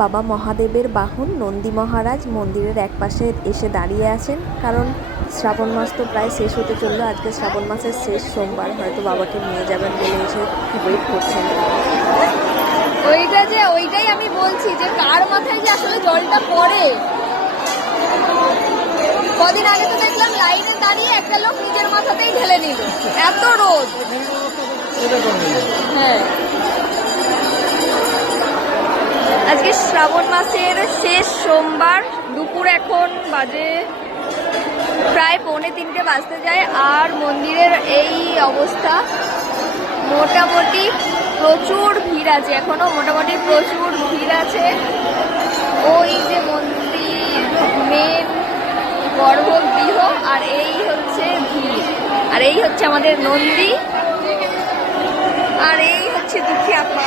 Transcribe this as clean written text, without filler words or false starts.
বাবা মহাদেবের বাহন নন্দী মহারাজ মন্দিরের একপাশে এসে দাঁড়িয়ে আছেন, কারণ শ্রাবণ মাস তো প্রায় শেষ হতে চললো। আজকে শ্রাবণ মাসের শেষ সোমবার, হয়তো বাবাকে নিয়ে যাবেন বলে এসে ওয়েট করছেন। ওইটাই আমি বলছি যে কার মাথায় যে আসলে জলটা পড়ে। কদিন আগে তো দেখলাম লাইনে দাঁড়িয়ে একটা লোক নিজের মাথাতেই ঢেলে নিল, এত রোদ। হ্যাঁ, আজকে শ্রাবণ মাসের শেষ সোমবার, দুপুর এখন বাজে প্রায় 2:45 বাজতে যায়, আর মন্দিরের এই অবস্থা। মোটামুটি প্রচুর ভিড় আছে, এখনো মোটামুটি প্রচুর ভিড় আছে। ওই যে মন্দির মেন গর্ভগৃহ, আর এই হচ্ছে ভিড়, আর এই হচ্ছে আমাদের নন্দী, আর এই হচ্ছে দুঃখী আত্মা।